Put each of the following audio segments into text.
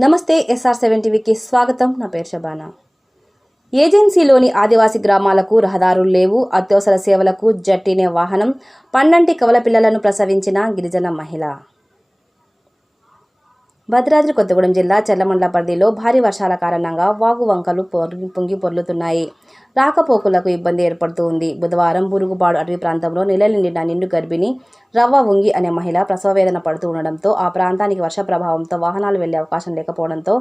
నమస్తే SR seven టీవీకి స్వాగతం. నా పేరు శబానా ఏజెన్సీలోని ఆదివాసీ గ్రామాలకు రహదారులు లేవు. అత్యవసర సేవలకు జట్టినే వాహనం. పన్నంటి కవల పిల్లలను ప్రసవించిన గిరిజన మహిళ. భద్రాద్రి కొత్తగూడెం జిల్లా చెల్లమండల పరిధిలో భారీ వర్షాల కారణంగా వాగు వంకలు పొంగి పొంగి పొర్లుతున్నాయి. రాకపోకలకు ఇబ్బంది ఏర్పడుతూ ఉంది. బుధవారం బురుగుబాడు అటవీ ప్రాంతంలో నెలలు నిండిన నిండు గర్భిణి రవ్వ ఉంగి అనే మహిళ ప్రసవ వేదన పడుతూ ఉండడంతో ఆ ప్రాంతానికి వర్ష ప్రభావంతో వాహనాలు వెళ్ళే అవకాశం లేకపోవడంతో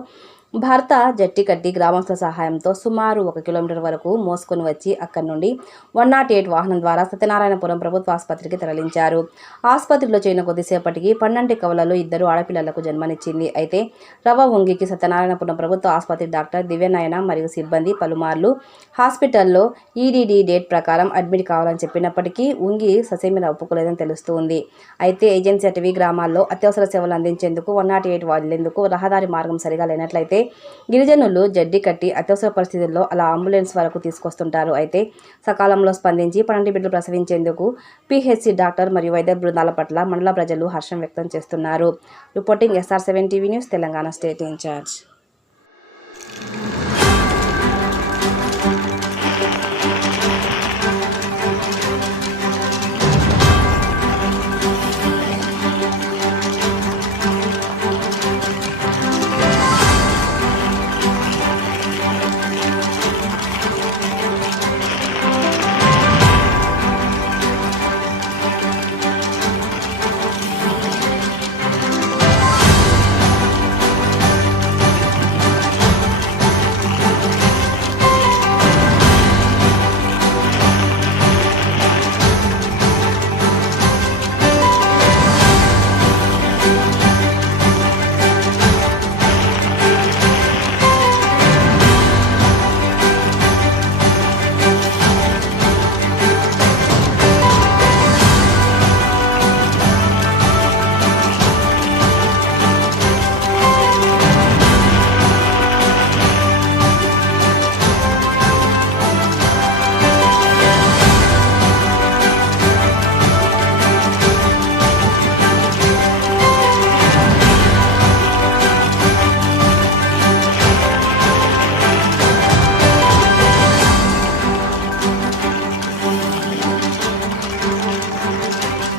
భర్త జట్టికట్టి గ్రామస్తుల సహాయంతో సుమారు ఒక కిలోమీటర్ వరకు మోసుకొని వచ్చి అక్కడి నుండి వన్ నాట్ ఎయిట్ వాహనం ద్వారా సత్యనారాయణపురం ప్రభుత్వ ఆసుపత్రికి తరలించారు. ఆసుపత్రిలో చేరిన కొద్దిసేపటికి పన్నెండు కవలలో ఇద్దరు ఆడపిల్లలకు జన్మనిచ్చింది. అయితే రవ ఉంగికి సత్యనారాయణపురం ప్రభుత్వ ఆసుపత్రి డాక్టర్ దివ్యనాయన మరియు సిబ్బంది పలుమార్లు హాస్పిటల్లో ఈడీడీ డేట్ ప్రకారం అడ్మిట్ కావాలని చెప్పినప్పటికీ ఉంగి ససేమిన ఒప్పుకోలేదని తెలుస్తుంది. అయితే ఏజెన్సీ అటవీ గ్రామాల్లో అత్యవసర సేవలు అందించేందుకు వన్ నాట్ ఎయిట్ వాళ్ళేందుకు రహదారి మార్గం సరిగా లేనట్లయితే గిరిజనులు జడ్డి కట్టి అత్యవసర పరిస్థితుల్లో అలా అంబులెన్స్ వరకు తీసుకొస్తుంటారు. అయితే సకాలంలో స్పందించి పన్నెండు బిడ్డలు ప్రసవించేందుకు పిహెచ్సి డాక్టర్ మరియు వైద్య బృందాల పట్ల మండల ప్రజలు హర్షం వ్యక్తం చేస్తున్నారు. Reporting S R seven TV news Telangana state incharge.